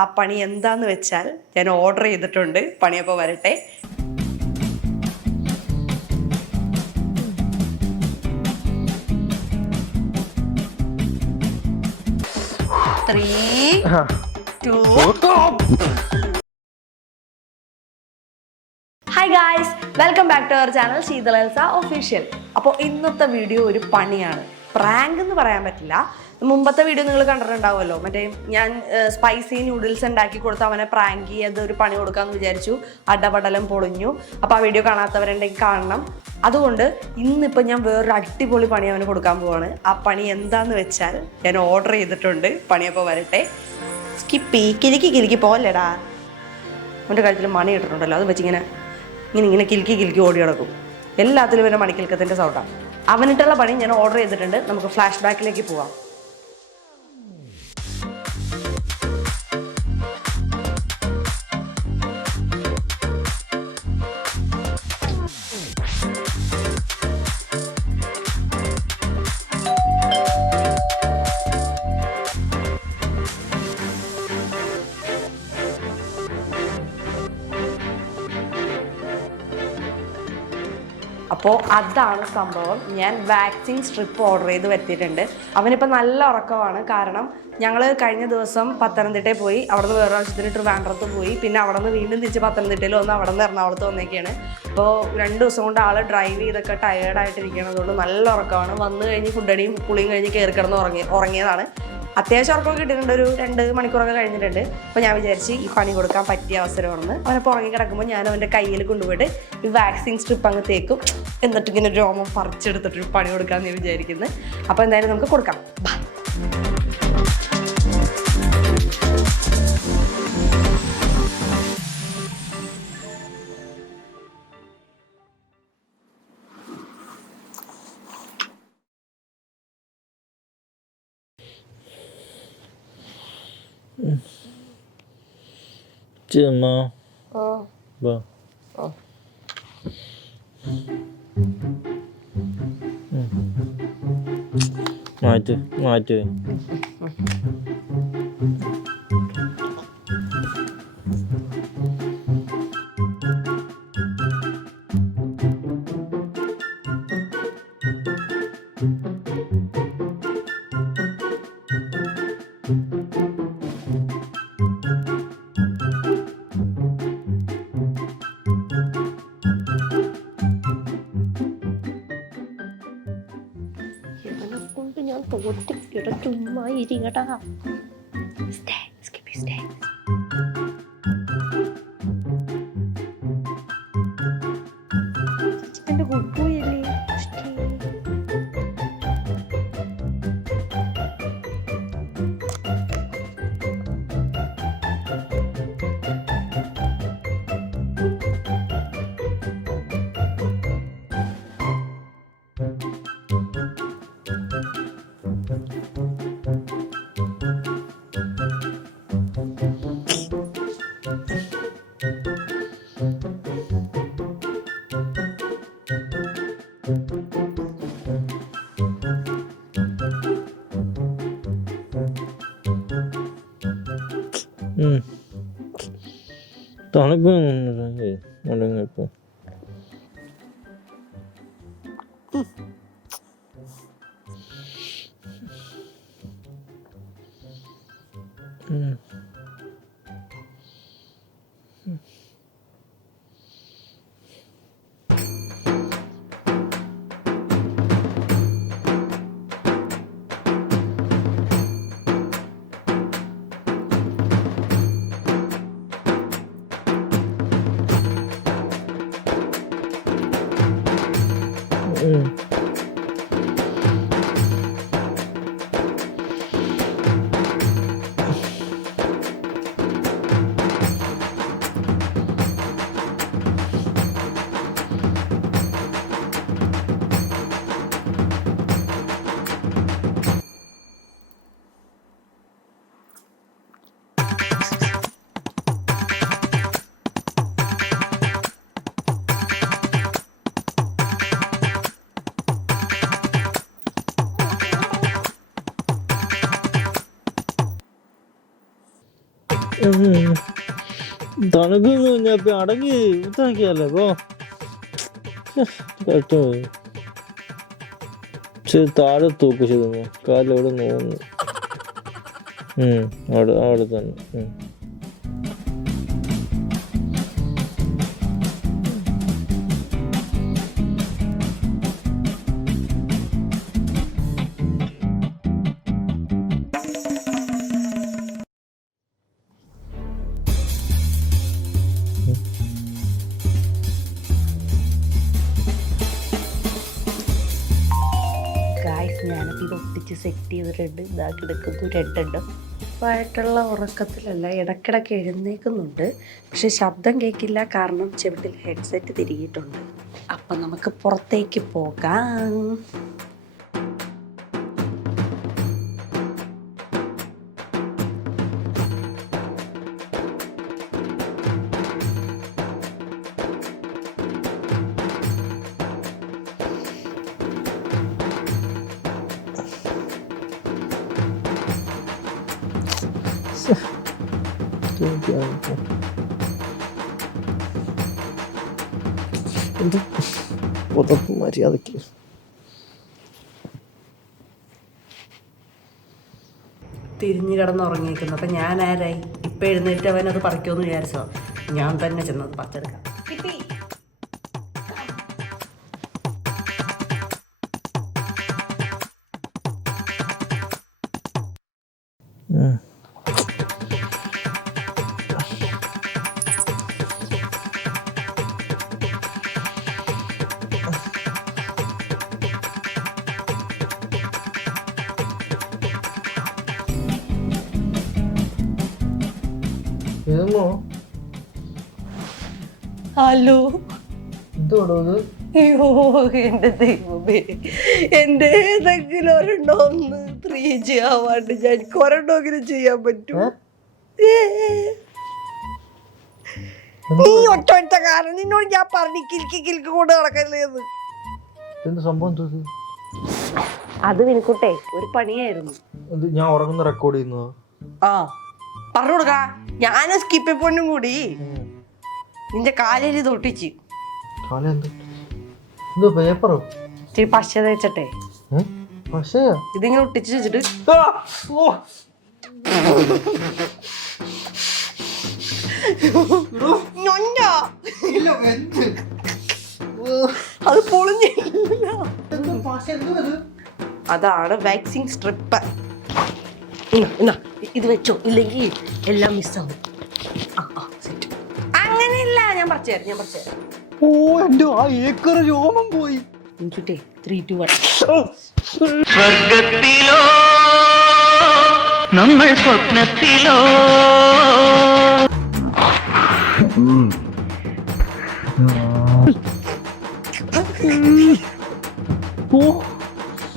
ആ പണി എന്താന്ന് വെച്ചാൽ ഞാൻ ഓർഡർ ചെയ്തിട്ടുണ്ട്. പണിയപ്പോൾ വരട്ടെ. Hi guys, welcome back to our channel ശീതളൽസ ഒഫീഷ്യൽ. അപ്പോൾ ഇന്നത്തെ വീഡിയോ ഒരു പണിയാണ്. പ്രാങ്ക് എന്ന് പറയാൻ പറ്റില്ല. മുമ്പത്തെ വീഡിയോ നിങ്ങൾ കണ്ടിട്ടുണ്ടാവുമല്ലോ, മറ്റേ ഞാൻ സ്പൈസി നൂഡിൽസ് ഉണ്ടാക്കി കൊടുത്ത് അവനെ പ്രാങ്ക് ചെയ്ത് ഒരു പണി കൊടുക്കാമെന്ന് വിചാരിച്ചു. അടപടലം പൊളിഞ്ഞു. അപ്പോൾ ആ വീഡിയോ കാണാത്തവരുണ്ടെങ്കിൽ കാണണം. അതുകൊണ്ട് ഇന്നിപ്പോൾ ഞാൻ വേറൊരു അടിപൊളി പണി അവന് കൊടുക്കാൻ പോവാണ്. ആ പണി എന്താന്ന് വെച്ചാൽ ഞാൻ ഓർഡർ ചെയ്തിട്ടുണ്ട്. പണിയപ്പോൾ വരട്ടെ. സ്കിപ്പി കിലുക്കി പോലെടാ. അവൻ്റെ കഴുത്തിൽ മണി ഇട്ടിട്ടുണ്ടല്ലോ, അത് വെച്ചിങ്ങനെ ഇങ്ങനെ കിലുക്കി ഓടി കിടക്കും. എല്ലാത്തിലും ഇവൻ്റെ മണിക്കിൽക്കത്തിൻ്റെ സൗണ്ടാണ്. അവനിട്ടുള്ള പണി ഞാൻ ഓർഡർ ചെയ്തിട്ടുണ്ട്. നമുക്ക് ഫ്ലാഷ് ബാക്കിലേക്ക് പോവാം. അപ്പോൾ അതാണ് സംഭവം. ഞാൻ വാക്സിൻ സ്ട്രിപ്പ് ഓർഡർ ചെയ്ത് വരുത്തിയിട്ടുണ്ട്. അവനിപ്പോൾ നല്ല ഉറക്കമാണ്. കാരണം ഞങ്ങൾ കഴിഞ്ഞ ദിവസം പത്തനംതിട്ടയിൽ പോയി, അവിടെ നിന്ന് വേറെ ആവശ്യത്തിന് ട്രിവാൻഡ്രത്ത് പോയി, പിന്നെ അവിടെ നിന്ന് വീണ്ടും തിരിച്ച് പത്തനംതിട്ടയിൽ വന്ന് അവിടെ നിന്ന് എറണാകുളത്ത് വന്നേക്കാണ്. അപ്പോൾ 2 ദിവസം കൊണ്ട് ആൾ ഡ്രൈവ് ചെയ്തൊക്കെ ടയേർഡായിട്ടിരിക്കുകയാണ്. അതുകൊണ്ട് നല്ല ഉറക്കമാണ്. വന്നു കഴിഞ്ഞ് ഫുഡടിയും കുളിയും കഴിഞ്ഞ് കയറി കിടന്ന് ഉറങ്ങിയതാണ്. അത്യാവശ്യം ഉറക്കമൊക്കെ കിട്ടിയിട്ടുണ്ട്. ഒരു 2 മണിക്കൂറൊക്കെ കഴിഞ്ഞിട്ടുണ്ട്. അപ്പോൾ ഞാൻ വിചാരിച്ച് ഈ പണി കൊടുക്കാൻ പറ്റിയ അവസരമാണെന്ന്. അവനപ്പോൾ ഉറങ്ങി കിടക്കുമ്പോൾ ഞാൻ അവൻ്റെ കയ്യിൽ കൊണ്ടുപോയിട്ട് ഈ വാക്സിൻ സ്ട്രിപ്പ് അങ്ങ് തേക്കും. എന്നിട്ട് ഇങ്ങനെ രോമം പറിച്ചെടുത്തിട്ടൊരു പണി കൊടുക്കാമെന്ന് വിചാരിക്കുന്നത്. അപ്പോൾ എന്തായാലും നമുക്ക് കൊടുക്കാം. Chưa mà. Vâng. Ngoài từ. ഞാൻ തോട്ടിക്കിട ചുമ്മാ ഇരിക്കട്ടാ. എന്റെ കുട്ടുപോയല്ലേ. തണുപ്പ് മുടങ്ങിപ്പോ. തണുക്കുന്നു കുഞ്ഞാപ്പി, അടങ്ങി ഇതാക്കിയല്ലേ പോ. താഴെ തൂക്ക് ചെയ്തു, കാലെവിടെ നോന്നു. അവിടെ തന്നെ. ഞാനപ്പോൾ ഇത് ഒട്ടിച്ച് സെറ്റ് ചെയ്തിട്ടുണ്ട്. ഇതാക്കി എടുക്കുന്നു രണ്ടുണ്ട്. ആയിട്ടുള്ള ഉറക്കത്തിലല്ല, ഇടയ്ക്കിടയ്ക്ക് എഴുന്നേൽക്കുന്നുണ്ട്. പക്ഷെ ശബ്ദം കേൾക്കില്ല, കാരണം ചെവിട്ടിൽ ഹെഡ്സെറ്റ് തിരികിയിട്ടുണ്ട്. അപ്പം നമുക്ക് പുറത്തേക്ക് പോകാം. പുതപ്പ് മര്യാദക്ക് തിരിഞ്ഞു കിടന്ന് ഉറങ്ങിയിരിക്കുന്നു. അപ്പം ഞാൻ ആരായി? ഇപ്പം എഴുന്നേറ്റ് അവൻ അത് പറിക്കുമെന്ന് വിചാരിച്ചോ? ഞാൻ തന്നെ ചെന്നത് പറിച്ചെടുക്കാം. ഹലോ, അയ്യോ എന്റെ ദൈവമേ, എന്റെ ഏതെങ്കിലും ഒരെണ്ണോ ഒന്ന് 3G ആവാണ്ട് ഞാൻ ഒരെണ്ണമെങ്കിലും ചെയ്യാൻ പറ്റുമോ? നീ ഒറ്റ കാരണം നിന്നോട് ഞാൻ പറഞ്ഞു കിൽക്ക് കൊണ്ട് നടക്കല്ലേന്ന്. അത് വിനിക്കുട്ടെ ഒരു പണിയായിരുന്നു. ഞാൻ ഉറങ്ങുന്ന റെക്കോർഡ് ചെയ്യുന്നു. ആ പറഞ്ഞു കൊടുക്ക. ഞാൻ സ്കിപ്പ് പൊണ്ണും കൂടി നിന്റെ കാലിൽ തൊട്ടിച്ച് പേപ്പറോ ഇച്ചിരി പശ തേച്ചട്ടെ. ഇതിങ്ങനെ ഒട്ടിച്ച് വെച്ചിട്ട് അത് പൊളിഞ്ഞില്ല. അതാണ് വാക്സിൻ സ്ട്രിപ്പ്. ഇത് വെച്ചോ, ഇല്ലെങ്കിൽ എല്ലാം മിസ്സാവും. അങ്ങനെയല്ല, ഞാൻ പറിച്ചുതരാം. ഓ എന്റെ ആ ഏക്കർ രോമം പോയി. 3, 2, 1. സ്വർഗത്തിലോ നമ്മൾ സ്വപ്നത്തിലോ.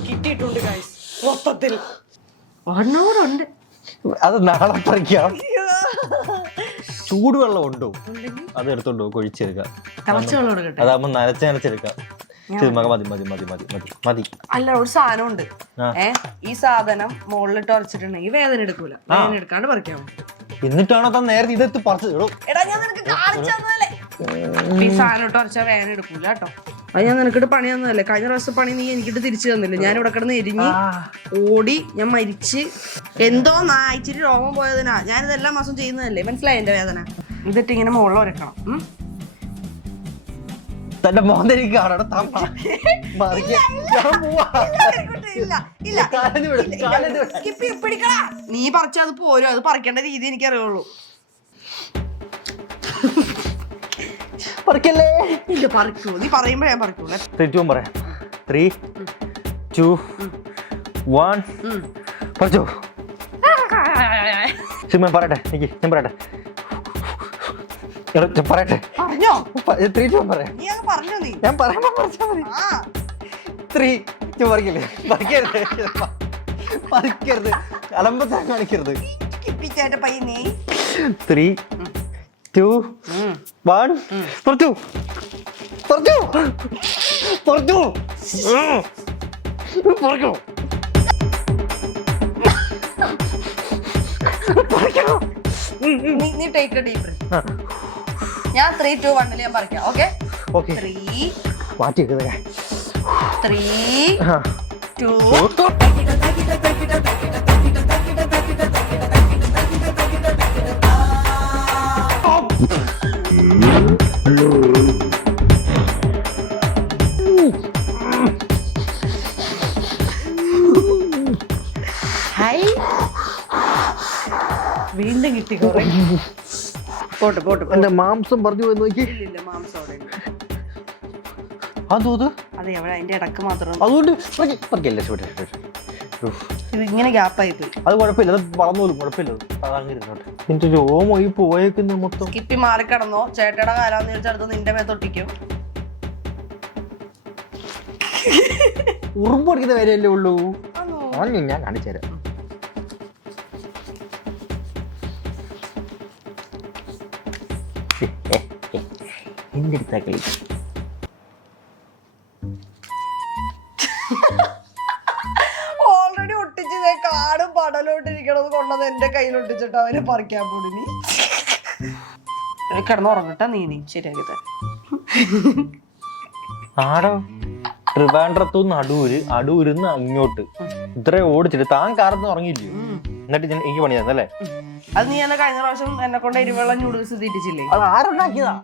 കിട്ടിയിട്ടുണ്ട് ഗൈസ്, മൊത്തത്തിൽ ഒരെണ്ണോടുണ്ട്. അത് നാളെ പറിക്കാം. ചൂടുവെള്ളം ഉണ്ടോ? അത് എടുത്തോണ്ടോ കൊഴിച്ചെടുക്കാം. അതാകുമ്പോ നനച്ചെടുക്കാം. മതി. അല്ല, ഒരു സാധനം ഉണ്ട്. ഈ സാധനം മുകളിലിട്ട് ഉറച്ചിട്ടുണ്ടെങ്കിൽ വേദന എടുക്കൂല. വേദന എടുക്കാണ്ട് പറിക്കാൻ പറ്റും. എന്നിട്ടാണോ താൻ നേരത്തെ ഇതെടുത്ത് പറിച്ചത്? എടാ ഞാൻ നിനക്ക് കാണിച്ചു തന്നതല്ലേ. ഈ സാധനം ഇട്ട് ഉറച്ചാൽ വേദന എടുക്കൂല കേട്ടോ. അത് ഞാൻ നിനക്കിട്ട് പണി തന്നതല്ലേ. കഴിഞ്ഞ പ്രാവശ്യം പണി നീ എനിക്കിട്ട് തിരിച്ചു തന്നില്ല. ഞാൻ ഇവിടെ കിടന്ന് എരിഞ്ഞ് ഓടി, ഞാൻ മരിച്ച് എന്തോ ഇച്ചിരി രോഗം പോയതിനാ. ഞാനിത് എല്ലാ മാസം ചെയ്യുന്നതല്ലേ, മനസ്സിലായി എന്റെ വേദന. ഇതിട്ട് ഇങ്ങനെ മുകളിൽ ഉരക്കണം. തന്റെ മോന്തരിക്ക് നീ പറിച്ചാൽ അത് പോരും. അത് പറിക്കേണ്ട രീതി എനിക്കറിയുള്ളൂ. പറിക്കല്ലേ? ഇല്ല, പറിക്കൂ. നീ പറയുമ്പോ ഞാൻ പറിക്കൂല. 3, 2, 1 പറിച്ചോ. പറയട്ടെ, ഞാൻ പറയട്ടെ. പറയട്ടെ. പറഞ്ഞോ? 3, 2 പറയാം. നീ അങ്ങ് പറഞ്ഞോ. നീ ഞാൻ പറയുമ്പോ പറിച്ചാ മതി. 3, 2 പറിക്കല്ലേ? പറിക്കരുത്, അലമ്പത്താൻ കാണിക്കരുത്. 3, 2, 1 പറിച്ചു. നീ ടേക്ക് എ ഡീപ് ബ്രീത്ത്. ഞാൻ 3, 2, 1 ഞാൻ പറയാം. ഓക്കെ? 3 മാറ്റി 3 2 ഹായ്. വീണ്ടും കിട്ടി കുറെ. പോട്ടെ എന്റെ മാംസം പറഞ്ഞു പോയി നോക്കി. ഇല്ല മാംസം അവിടെ ഉണ്ട്. അതോ അതെ അവിടെ അതിന്റെ ഇടക്ക് മാത്രം അതുകൊണ്ട് ഇത് ഇങ്ങനെ ഗ്യാപ്പായി പോയി. അത് കുഴപ്പമില്ല, അത് വളർന്നോലും കുഴപ്പമില്ല. അതങ്ങിരുന്നോട്ടെ. നിന്റെ രോമോ ഈ പോയേക്കുന്ന മൊത്തം കിപ്പി മാറിക്കിടന്നോ. ചേട്ടയുടെ കാലാന്ന് ചോദിച്ചടുത്ത് നിന്റെ മേത്തൊട്ടിക്കും. ഉറുമ്പ് പഠിക്കുന്ന കാര്യമല്ലേ ഉള്ളൂ. ഞാൻ കാണിച്ചു തരാം. എന്റെ അടുത്ത കളി ഓൾറെഡി ഒട്ടിച്ചതേ കാടും പടലോട്ടിരിക്കണത് കൊണ്ടത് എന്റെ കയ്യിൽ ഒട്ടിച്ചിട്ട് അവര് പറിക്കാൻ പോടിനി. കിടന്നുറങ്ങട്ടെ നീ ശരിയാക്കി തരാം. ആടോ ട്രിവാൻഡ്രത്തുനിന്ന് അടൂരിന്ന് അങ്ങോട്ട് ഇത്ര ഓടിച്ചിട്ട് താൻ കാർന്ന് ഉറങ്ങിയില്ലേ? എന്നിട്ട് എനിക്ക് പണി തന്നല്ലേ? അത് നീ എന്നെ കഴിഞ്ഞ പ്രാവശ്യം എന്നെ കൊണ്ട് എരിവെള്ളം നൂഡിൽസ് തീറ്റിച്ചില്ലേ? അത് ആരുണ്ടാക്കിയതാ?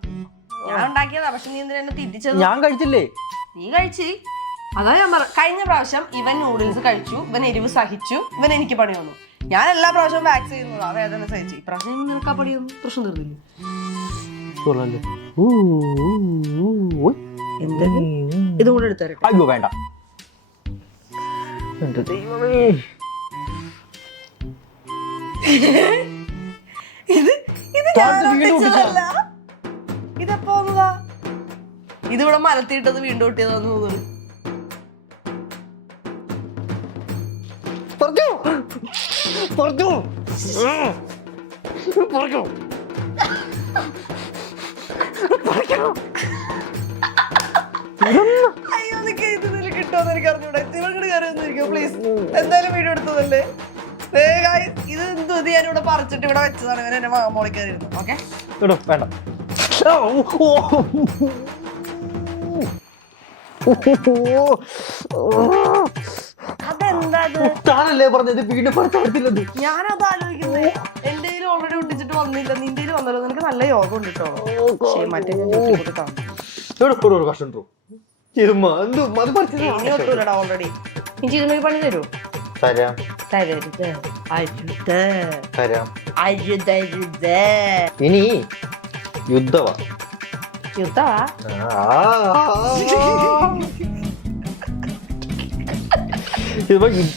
ഞാൻ ഉണ്ടാക്കിയതാ. പക്ഷെ നീ എന്തിനാ എന്നെ തീറ്റിച്ചത്? ഞാൻ കഴിച്ചില്ലേ? നീ കഴിച്ച്. അതാ ഞാൻ കഴിഞ്ഞ പ്രാവശ്യം ഇവൻ നൂഡിൽസ് കഴിച്ചു, ഇവൻ എരിവ് സഹിച്ചു, ഇവൻ എനിക്ക് പണി വന്നു. ഞാൻ എല്ലാ പ്രാവശ്യവും വാക്സ് ചെയ്യുന്നതാ, വേദന സഹിച്ചു. ഇപ്രാവശ്യം നിനക്ക് ആ പണിയൊന്നും പ്രശ്നം തീർന്നില്ല. ഇതും കൂടെ എടുത്തേ. അയ്യോ വേണ്ട. എന്റെ ദൈവമേ, ഇതെപ്പോ ഇതിവിടെ മലത്തിയിട്ടത് വീണ്ടും ഒട്ടിയതാന്ന് തോന്നുന്നു. അയ്യോ നിക്ക് ഇതിൽ കിട്ടുമെന്ന് എനിക്ക് അറിഞ്ഞൂടെ. ഇവങ്ങോട്ട് കയറിയൊന്നിരിക്കോ പ്ലീസ്. എന്തായാലും വീഡിയോ എടുത്തതല്ലേ. ഇത് എന്ത് ഞാനിവിടെ പറിച്ചിട്ട് ഇവിടെ വെച്ചതാണ്. ഇവൻ എന്റെ മോളിൽ കയറിയിരുന്നു. ഓക്കെ വേണ്ട. അതെന്താ താനല്ലേ പറഞ്ഞത് വീണ്ടും പറിച്ചെടുത്തില്ലത്? ഞാനത് ആലോചിക്കുന്നത്. എന്റെ ഓൾറെഡി ഒട്ടിച്ചിട്ട് വന്നില്ല, നിന്റെ വന്നല്ലോ. നിനക്ക് നല്ല യോഗം ഉണ്ട് കേട്ടോ. മറ്റേ ഓൾറെഡി ഇനി ഇതിനൊരു പണി തരൂ. ഇനി യുദ്ധവാ.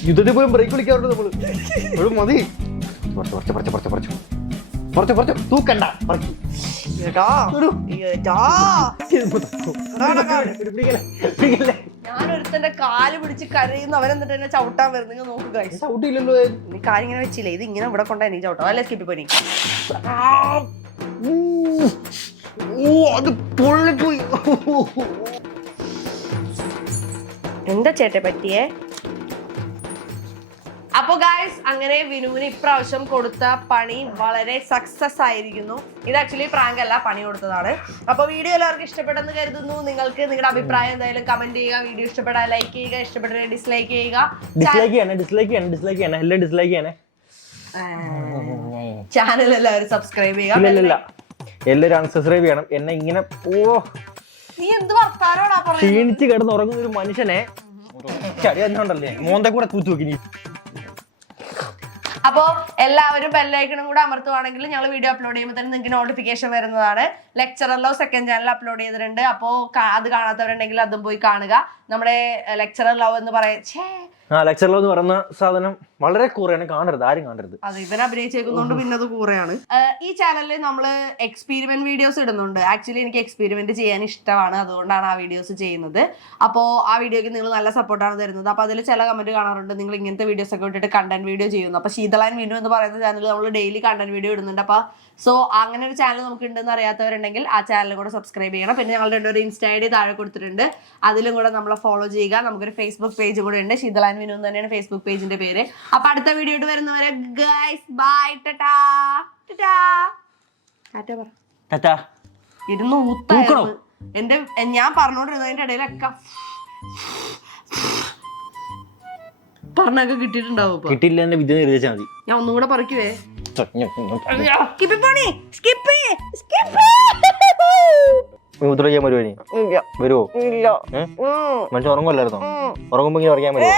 യുദ്ധത്തിൽ പോയി ബ്രേക്ക് വിളിക്കാറുണ്ട് നമ്മള്. മതി തൂക്കണ്ട. ഞാൻ ഒരുത്തന്റെ കാല് പിടിച്ച് കരയുന്നു, അവരെന്നിട്ട് എന്നെ ചവിട്ടാൻ വരുന്നെങ്കിൽ നോക്കുക. ചവിട്ടിയില്ലല്ലോ. നീ കാര്യം ഇങ്ങനെ വെച്ചില്ലേ, ഇത് ഇങ്ങനെ ഇവിടെ കൊണ്ടാ എനിക്ക് ചവിട്ടാം. അല്ലേ സ്കിപ്പി പോയി. അത് പൊള്ളിപ്പോയി. എന്താ ചേട്ടനെ പറ്റിയേ? അപ്പൊ ഗായ്സ് അങ്ങനെ വിനുവിന് ഇപ്രാവശ്യം കൊടുത്ത പണി വളരെ സക്സസ് ആയിരിക്കുന്നു. ഇത് ആക്ച്വലി പ്രാങ്ക് അല്ല, പണി കൊടുത്തതാണ്. അപ്പൊ വീഡിയോ എല്ലാവർക്കും ഇഷ്ടപ്പെട്ടെന്ന് കരുതുന്നു. നിങ്ങൾക്ക് നിങ്ങളുടെ അഭിപ്രായം എന്തായാലും കമന്റ് ചെയ്യുക. വീഡിയോ ഇഷ്ടപ്പെട്ടാൽ ലൈക്ക് ചെയ്യുക, ഇഷ്ടപ്പെട്ട ഡിസ്ലൈക്ക് ചെയ്യുക. ചാനൽ എല്ലാവരും സബ്സ്ക്രൈബ് ചെയ്യുക. എല്ലാവരും അൺസബ്സ്ക്രൈബ് ചെയ്യണം. എന്നെ ഇങ്ങനെ നീ എന്ത് വർത്താനോടാ ക്ഷീണിച്ച് കിടന്നുറങ്ങുന്ന ഒരു മനുഷ്യനെ ചടി തന്നോണ്ടല്ലേ മോന്തെ കൂടെ തൂത്ത് നോക്കി. അപ്പോ എല്ലാവരും ബെല്ലൈക്കണും കൂടെ അമർത്തുവാണെങ്കിൽ ഞങ്ങൾ വീഡിയോ അപ്ലോഡ് ചെയ്യുമ്പോൾ തന്നെ നിങ്ങൾക്ക് നോട്ടിഫിക്കേഷൻ വരുന്നതാണ്. ലെക്ചററിലോ സെക്കൻഡ് ചാനൽ അപ്ലോഡ് ചെയ്തിട്ടുണ്ട്. അപ്പോൾ അത് കാണാത്തവരുണ്ടെങ്കിൽ അതും പോയി കാണുക. നമ്മുടെ ലെക്ചറർ ലവ് എന്ന് ലെക്ചർ ലവ് എന്ന് പറയുന്ന സാധനം വളരെ കൂറയാണ്. കാണരുത്, ആരും കാണരുത്. അത് ഇവൻ അഭിനയിച്ചേക്കുന്നോണ്ട് പിന്നെ അത് കൂറയാണ്. ഈ ചാനലിൽ നമ്മൾ എക്സ്പെരിമെന്റ് വീഡിയോസ് ഇടുന്നുണ്ട്. ആക്ച്വലി എനിക്ക് എക്സ്പെരിമെന്റ് ചെയ്യാൻ ഇഷ്ടമാണ്, അതുകൊണ്ടാണ് ആ വീഡിയോസ് ചെയ്യുന്നത്. അപ്പോൾ ആ വീഡിയോക്ക് നിങ്ങൾ നല്ല സപ്പോർട്ടാണ് തരുന്നത്. അപ്പോൾ അതിൽ ചില കമന്റ് കാണാറുണ്ട്, നിങ്ങൾ ഇങ്ങനത്തെ വീഡിയോസ് ഒക്കെ ഇട്ടിട്ട് കണ്ടന്റ് വീഡിയോ ചെയ്യുന്നു. അപ്പോൾ ശീതളാൻ വീഡിയോ എന്ന് പറയുന്ന ചാനൽ നമ്മൾ ഡെയിലി കണ്ടന്റ് വീഡിയോ ഇടുന്നുണ്ട്. അപ്പോൾ സോ അങ്ങനെ ഒരു ചാനൽ നമുക്ക് ഉണ്ടെന്ന് അറിയാത്തവരുണ്ടെങ്കിൽ ആ ചാനലും കൂടെ സബ്സ്ക്രൈബ് ചെയ്യണം. പിന്നെ ഞങ്ങളുടെ ഒരു ഇൻസ്റ്റ ഐ ഡി താഴെ കൊടുത്തിട്ടുണ്ട്, അതിലും കൂടെ നമ്മളെ ഫോളോ ചെയ്യുക. നമുക്കൊരു ഫേസ്ബുക്ക് പേജ് കൂടെ ഉണ്ട്, ശീതളാൻ വിനു തന്നെയാണ് ഫേസ്ബുക്ക് പേജിന്റെ പേര്. അപ്പൊ അടുത്ത വീഡിയോ വരുന്നവരെ ഗൈസ് ബൈ ടാറ്റാ. ടാറ്റാ പറ. ടാറ്റാ. ഇരുന്ന് ഊക്കണോ? എന്റെ ഞാൻ പറഞ്ഞോണ്ടിരുന്നതിന്റെ ഇടയിലൊക്കെ പറഞ്ഞൊക്കെ കിട്ടിയിട്ടുണ്ടാവും ഇപ്പൊ. കിട്ടിയില്ല എന്റെ വിദ്യ നിർദ്ദേശിച്ചാൽ മതി. ഞാൻ ഒന്നും കൂടെ പറിക്കുവേ. മൂത്ര ചെയ്യാൻ വരുമോ ഇനി? വരുവോ? മനുഷ്യൻ ഉറങ്ങുമല്ലായിരുന്നോ? ഉറങ്ങുമ്പോ ഇങ്ങനെ പറയാൻ വരുമോ?